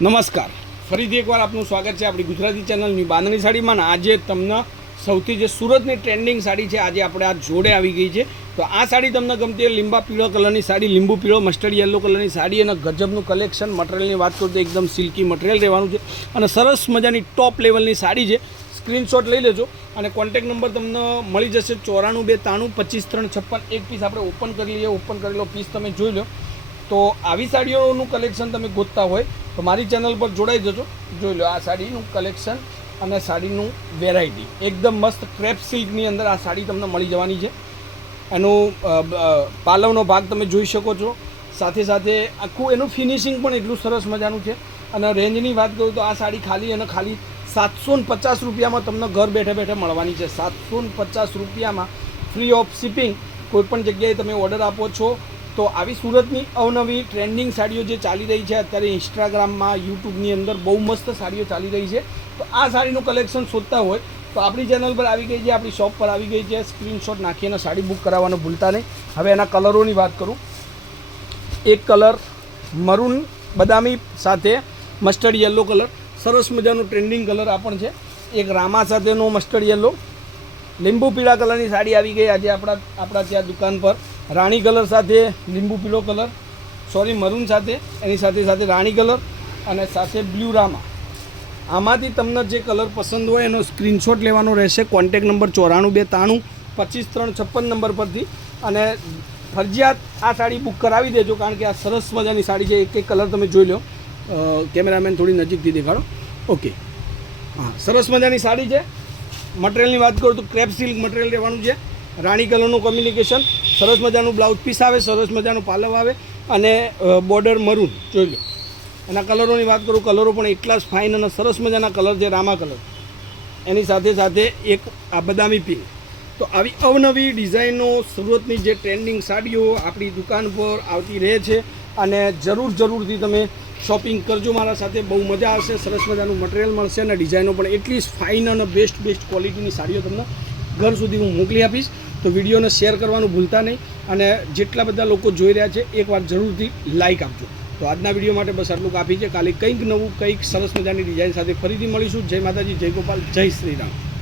નમસ્કાર, ફરીથી એકવાર આપનું સ્વાગત છે આપણી ગુજરાતી ચેનલની બાંધણી સાડીમાં. આજે તમને સૌથી જે સુરતની ટ્રેન્ડિંગ સાડી છે આજે આપણે આ જોડે આવી ગઈ છે. તો આ સાડી તમને ગમતી હોય, લીંબા પીળો કલરની સાડી, લીંબુ પીળો મસ્ટર્ડ યલો કલરની સાડી અને ગજબનું કલેક્શન. મટીરિયલની વાત કરું તો એકદમ સિલ્કી મટીરિયલ રહેવાનું છે અને સરસ મજાની ટોપ લેવલની સાડી છે. સ્ક્રીનશોટ લઈ લેજો અને કોન્ટેક નંબર તમને મળી જશે 94 293 25 3 56. એક પીસ આપણે ઓપન કરી લઈએ. ઓપન કરેલો પીસ તમે જોઈ લો. તો આવી સાડીઓનું કલેક્શન તમે ગોતતા હોય તો મારી ચેનલ પર જોડાઈ જજો. જોઈ લો આ સાડીનું કલેક્શન અને સાડીનું વેરાયટી એકદમ મસ્ત ક્રેપ સિલ્કની અંદર આ સાડી તમને મળી જવાની છે. એનું પાલવનો ભાગ તમે જોઈ શકો છો. સાથે સાથે આખું એનું ફિનિશિંગ પણ એટલું સરસ મજાનું છે. અને રેન્જની વાત કરું તો આ સાડી ખાલી 750 રૂપિયામાં તમને ઘર બેઠે બેઠે મળવાની છે. 750 રૂપિયામાં ફ્રી ઓફ શિપિંગ. કોઈપણ જગ્યાએ તમે ઓર્ડર આપો છો તો આવી સુરતની અવનવી ટ્રેન્ડિંગ સાડીઓ જે ચાલી રહી છે અત્યારે ઇન્સ્ટાગ્રામમાં, યુટ્યુબની અંદર બહુ મસ્ત સાડીઓ ચાલી રહી છે. તો આ સાડીનું કલેક્શન શોધતા હોય તો આપણી ચેનલ પર આવી ગઈ છે, આપણી શોપ પર આવી ગઈ છે. સ્ક્રીનશોટ નાખીને સાડી બુક કરાવવાનું ભૂલતા નહીં. હવે એના કલરોની વાત કરું. એક કલર મરૂન બદામી સાથે મસ્ટર્ડ યલો કલર, સરસ મજાનું ટ્રેન્ડિંગ કલર આ પણ છે. એક રામા સાથેનો મસ્ટર્ડ યલો, લીંબુ પીળા કલરની સાડી આવી ગઈ આજે આપણા ત્યાં દુકાન પર. રાણી કલર સાથે લીંબુ પીળો કલર, મરૂન સાથે, એની સાથે રાણી કલર અને સાથે બ્લુ રામા. આમાંથી તમને જે કલર પસંદ હોય એનો સ્ક્રીનશોટ લેવાનો રહેશે. કોન્ટેક નંબર 94 293 25 3 56 નંબર પરથી. અને ફરજિયાત આ સાડી બુક કરાવી દેજો કારણ કે આ સરસ મજાની સાડી છે. એક કલર તમે જોઈ લો. કેમેરામેન થોડી નજીકથી દેખાડો. ઓકે, હા, સરસ મજાની સાડી છે. મટીરિયલની વાત કરું તો ક્રેપ સિલ્ક મટીરિયલ રહેવાનું છે. રાણી કલરનું કોમ્બિનેશન, સરસ મજાનું બ્લાઉઝ પીસ આવે, સરસ મજાનું પાલવ આવે અને બોર્ડર મરૂન જોઈ લો. એના કલરોની વાત કરું, કલરો પણ એટલા જ ફાઇન અને સરસ મજાના કલર છે. રામા કલર, એની સાથે એક આ બદામી પિંક. તો આવી અવનવી ડિઝાઇનો, સુરતની જે ટ્રેન્ડિંગ સાડીઓ આપણી દુકાન પર આવતી રહે છે અને જરૂરથી તમે શોપિંગ કરજો મારા સાથે. બહુ મજા આવશે. સરસ મજાનું મટીરિયલ મળશે અને ડિઝાઇનો પણ એટલી જ ફાઇન અને બેસ્ટ ક્વોલિટીની સાડીઓ તમને ઘર સુધી હું મોકલી આપીશ. તો વિડીયોને શેર કરવાનું ભૂલતા નહીં અને જેટલા બધા લોકો જોઈ રહ્યા છે એકવાર જરૂરથી લાઇક આપજો. તો આજના વિડીયો માટે બસ આટલું કાફી છે. કાલે કંઈક નવું, કંઈક સરસ મજાની ડિઝાઇન સાથે ફરીથી મળીશું. જય માતાજી, જય ગોપાલ, જય શ્રી રામ.